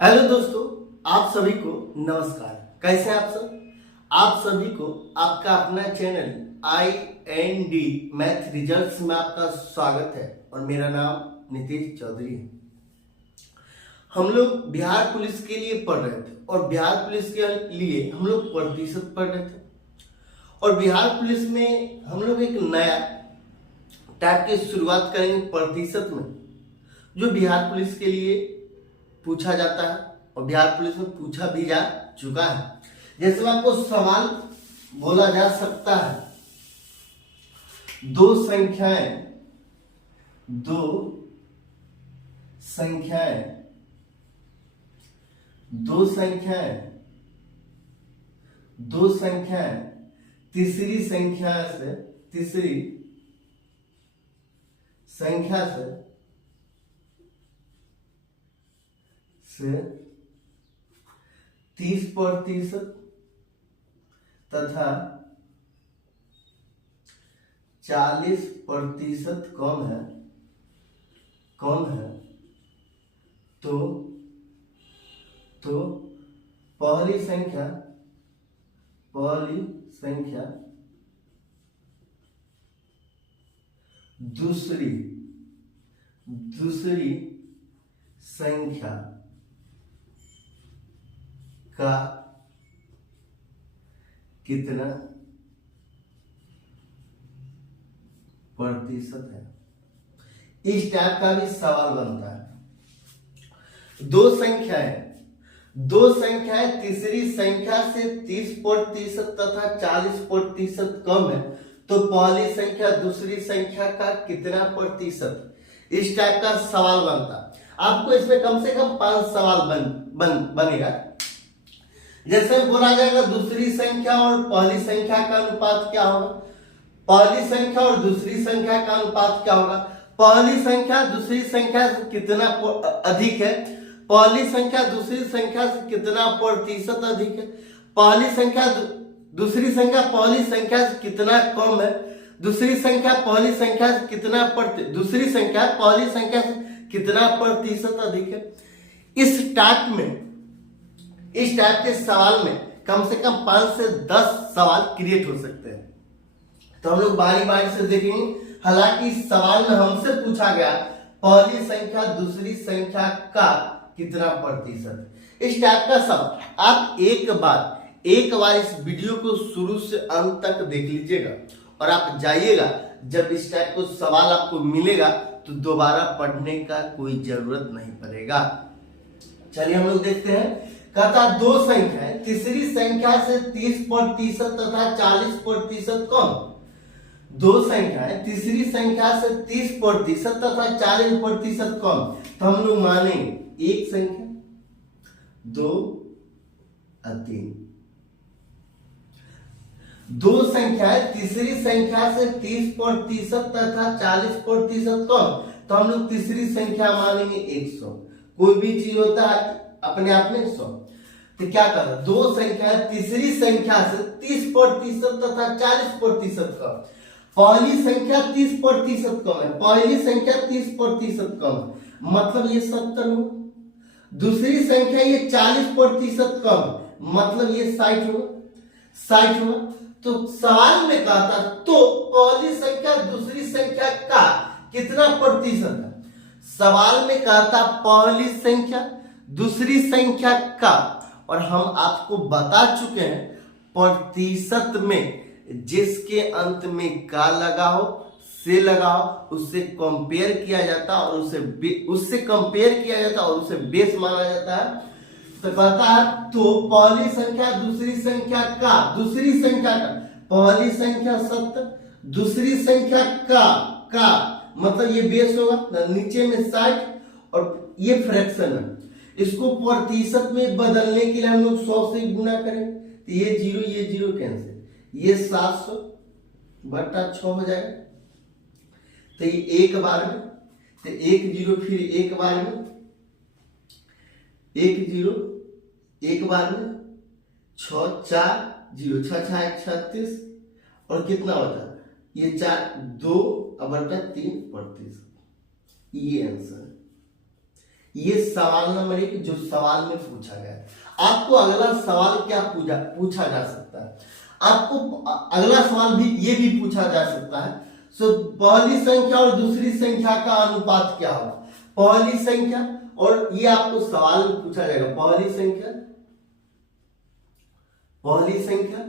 Hello दोस्तों, आप सभी को नमस्कार। कैसे हैं आप सब? आप सभी को आपका अपना चैनल IND मैथ रिजल्ट्स में आपका स्वागत है और मेरा नाम नीतीश चौधरी है। हम लोग बिहार पुलिस के लिए पढ़ रहे थे और बिहार पुलिस के लिए हम लोग प्रतिशत पढ़ रहे थे और बिहार पुलिस में हम लोग एक नया टाइप की शुरुआत करेंगे प्रतिशत में, जो बिहार पुलिस के लिए पूछा जाता है और बिहार पुलिस में पूछा भी जा चुका है। जैसे में आपको सवाल बोला जा सकता है, दो संख्याएं तीसरी संख्या से 30% तथा 40% कम है तो पहली संख्या दूसरी संख्या का कितना प्रतिशत है। इस टाइप का भी सवाल बनता है। दो संख्याएं तीसरी संख्या से 30% तथा 40% कम है तो पहली संख्या दूसरी संख्या का कितना प्रतिशत, इस टाइप का सवाल बनता है। आपको इसमें कम से कम 5 सवाल बनेगा। जैसे बोला जाएगा दूसरी संख्या और पहली संख्या का अनुपात क्या होगा, पहली संख्या और दूसरी संख्या का अनुपात क्या होगा, पहली संख्या दूसरी संख्या से कितना अधिक है, पहली संख्या दूसरी संख्या से कितना प्रतिशत अधिक है, पहली संख्या दूसरी संख्या पहली संख्या से कितना कम है, दूसरी संख्या पहली संख्या से कितना दूसरी संख्या पहली संख्या से कितना प्रतिशत अधिक है। इस टाइप के सवाल में कम से कम 5 से 10 सवाल क्रिएट हो सकते हैं। तो हम लोग बारी बारी से देखेंगे। हालांकि इस सवाल में हमसे पूछा गया पहली संख्या दूसरी संख्या का कितना प्रतिशत, इस टाइप का सवाल। आप एक बार इस वीडियो को शुरू से अंत तक देख लीजिएगा और आप जाइएगा, जब इस टाइप को सवाल आपको मिलेगा तो दोबारा पढ़ने का कोई जरूरत नहीं पड़ेगा। चलिए हम लोग देखते हैं। कहता दो संख्याएं तीसरी संख्या से 30% तथा 40% कम। दो संख्याएं तीसरी संख्या से 30% तथा 40% कम, तो हम लोग मानेंगे एक संख्या, 2 और 3। दो संख्याएं तीसरी संख्या से 30% तथा 40% कम, तो हम लोग तीसरी संख्या मानेंगे 100। कोई भी चीज होता है अपने आप में 100। तो क्या कर रहा, दो संख्याएं तीसरी संख्या से 30% तथा 40% कम, पहली संख्या 30% कम है, पहली संख्या 30% कम है, मतलब ये 70 हो। दूसरी संख्या ये 40% कम, मतलब ये 60 होगा। तो सवाल में कहा था तो पहली संख्या दूसरी संख्या का कितना प्रतिशत है। सवाल में कहा था पहली संख्या दूसरी संख्या का, और हम आपको बता चुके हैं प्रतिशत में जिसके अंत में का लगा हो, से लगा हो, उससे कंपेयर किया जाता है और उससे कंपेयर किया जाता है और उसे बेस माना जाता है। तो कहता है तो पहली संख्या दूसरी संख्या का, दूसरी संख्या का, पहली संख्या 70 दूसरी संख्या का मतलब ये बेस होगा, नीचे में 60 और ये फ्रैक्शन है। इसको प्रतिशत में बदलने के लिए हम लोग 100 से गुना करें तो ये जीरो कैंसिल, ये 700 बटा 6 हो जाएगा। तो ये एक बार में, तो एक जीरो, फिर एक बार में एक जीरो, एक बार में 6 4 0, 6 6 1 36 और कितना होता है ये 4 2 बटा 3%। ये आंसर, ये सवाल नंबर 1 जो सवाल में पूछा गया है। आपको अगला सवाल क्या पूछा जा सकता है, आपको अगला सवाल भी ये भी पूछा जा सकता है। सो पहली संख्या और दूसरी संख्या का अनुपात क्या होगा, पहली संख्या, और ये आपको सवाल में पूछा जाएगा पहली संख्या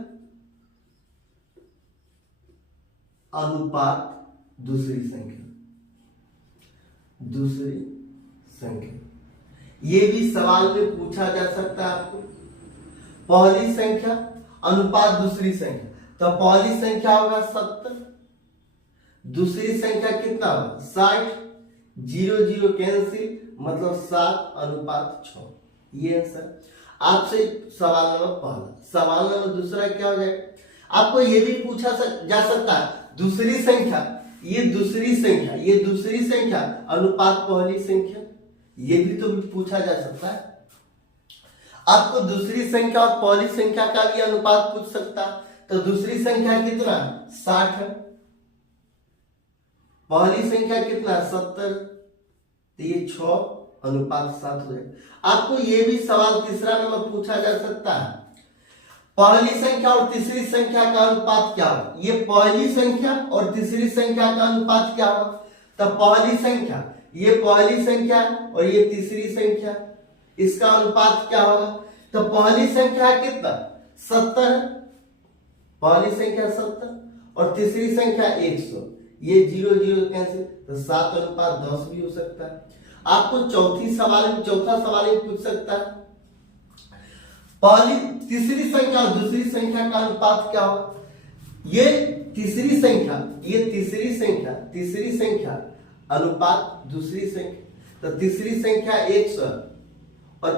अनुपात दूसरी संख्या, ये भी सवाल में पूछा जा सकता है आपको। पहली संख्या अनुपात दूसरी संख्या, तो पहली संख्या होगा 70, दूसरी संख्या कितना होगा 60, 0 0 कैंसिल, मतलब 7:6। ये आंसर आपसे सवाल नंबर पहला। सवाल नंबर दूसरा क्या हो जाएगा, आपको ये भी पूछा जा सकता है दूसरी संख्या, ये दूसरी संख्या अनुपात पहली संख्या, ये भी तो पूछा जा सकता है। आपको दूसरी संख्या और पहली संख्या का भी अनुपात पूछ सकता है। तो दूसरी संख्या कितना 60 है, पहली संख्या कितना 70, तो ये 6:7 हो जाएगा। आपको ये भी सवाल तीसरा नंबर पूछा जा सकता है, पहली संख्या और तीसरी संख्या का अनुपात क्या होगा, ये पहली संख्या और तीसरी संख्या का अनुपात क्या होगा। तो पहली संख्या, ये पहली संख्या और ये तीसरी संख्या, इसका अनुपात क्या होगा। तो पहली संख्या कितना 70, पहली संख्या 70 और तीसरी संख्या 100, ये 0 0 कैंसिल, तो 7:10 भी हो सकता है। आपको चौथा सवाल पूछ सकता है, तीसरी संख्या और दूसरी संख्या का अनुपात क्या होगा। ये तीसरी संख्या अनुपात दूसरी संख्या, तो तीसरी संख्या 100 और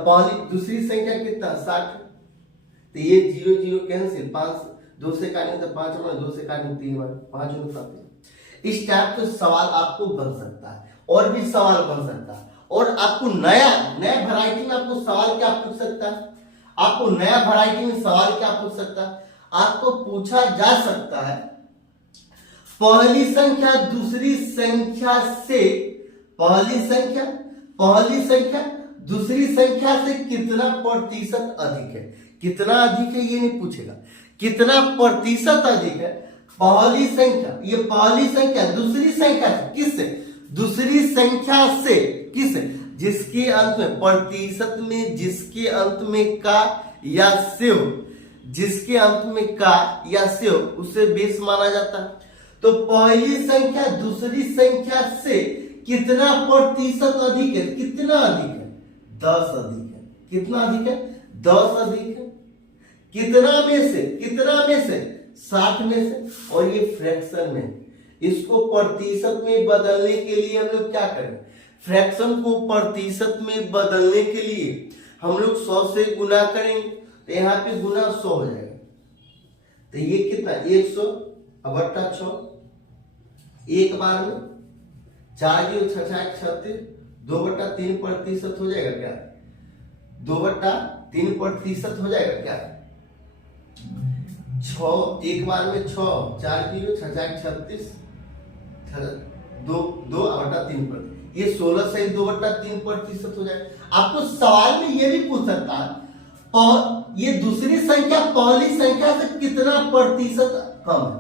दूसरी संख्या कितना 60, तो ये 0 0 कैंसिल, 5 2 से काटेंगे तो 5 बार, 2 से काटेंगे 3 बार, 5:7। इस टाइप के सवाल आपको बन सकता है, और भी सवाल बन सकता है। और आपको नया वैरायटी में आपको सवाल क्या पूछ सकता है, आपको नया वैरायटी में सवाल क्या पूछ सकता है, आपको पूछा जा सकता है पहली संख्या दूसरी संख्या से, पहली संख्या दूसरी संख्या से कितना प्रतिशत अधिक है। कितना अधिक है ये नहीं पूछेगा, कितना प्रतिशत अधिक है। पहली संख्या, ये पहली संख्या दूसरी संख्या से, किससे, दूसरी संख्या से किससे, जिसके अंत में प्रतिशत में जिसके अंत में का या से हो, जिसके अंत में का या से हो उसे बेस माना जाता है। तो पहली संख्या दूसरी संख्या से कितना प्रतिशत अधिक है, कितना अधिक है 10 अधिक है। कितना अधिक है 10 अधिक है। कितना में से 60 में से, और ये फ्रैक्शन में, इसको प्रतिशत में बदलने के लिए हम लोग क्या करें, फ्रैक्शन को प्रतिशत में बदलने के लिए हम लोग 100 से गुना करेंगे, तो यहाँ पे गुना 100 हो जाएगा। तो ये कितना 100/6, एक बार में 4 0 6 6 36, 2/3 प्रतिशत हो जाएगा क्या, 2/3 प्रतिशत हो जाएगा क्या, 6 एक बार में 6 4 0 6 6 36, 2/3, ये 16 से 2/3 प्रतिशत हो जाएगा। आपको सवाल में ये भी पूछ सकता है, और ये दूसरी संख्या पहली संख्या से कितना प्रतिशत कम है।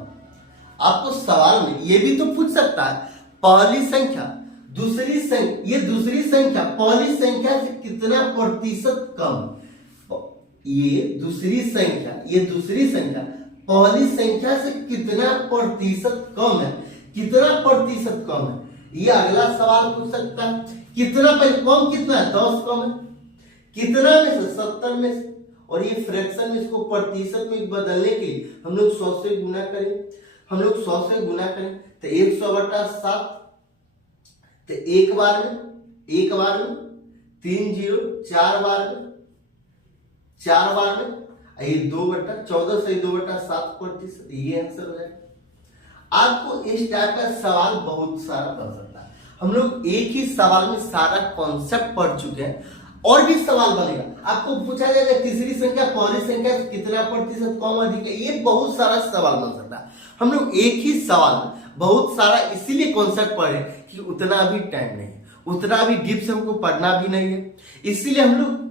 आपको सवाल में ये भी तो पूछ सकता है, पहली संख्या दूसरी संख्या, ये दूसरी संख्या पहली संख्या से कितना प्रतिशत कम, ये दूसरी संख्या पहली संख्या से कितना प्रतिशत कम है, कितना प्रतिशत कम है, ये अगला सवाल पूछ सकता है। कितना कम, कितना है 10 कम है, कितना में से 70 में से, और ये फ्रैक्शन में इसको प्रतिशत में बदलने के लिए हम लोग 100 से गुना करें, तो 100/7, तो एक बार में 3 0, 4 बार में ये 2/14 से 2/7 प्रतिशत, ये आंसर हो जाएगा। आपको इस टाइप का सवाल बहुत सारा बन सकता है। हम लोग एक ही सवाल में सारा कॉन्सेप्ट पढ़ चुके हैं, और भी सवाल बनेगा। आपको पूछा जाएगा तीसरी संख्या पहली संख्या से कितना प्रतिशत कम अधिक है, ये बहुत सारा सवाल बन सकता है। हम लोग एक ही सवाल में बहुत सारा इसीलिए कॉन्सेप्ट पढ़े कि उतना भी टाइम नहीं, उतना भी डीप से हमको पढ़ना भी नहीं है, इसीलिए हम लोग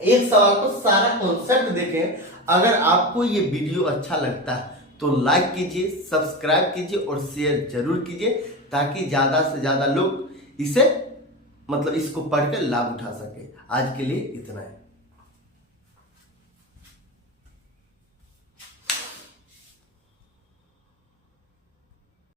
एक सवाल को सारा कॉन्सेप्ट देखें। अगर आपको ये वीडियो अच्छा लगता है तो लाइक कीजिए, सब्सक्राइब कीजिए और शेयर जरूर कीजिए, ताकि ज्यादा से ज्यादा लोग इसे इसको पढ़कर लाभ उठा सके। आज के लिए इतना है।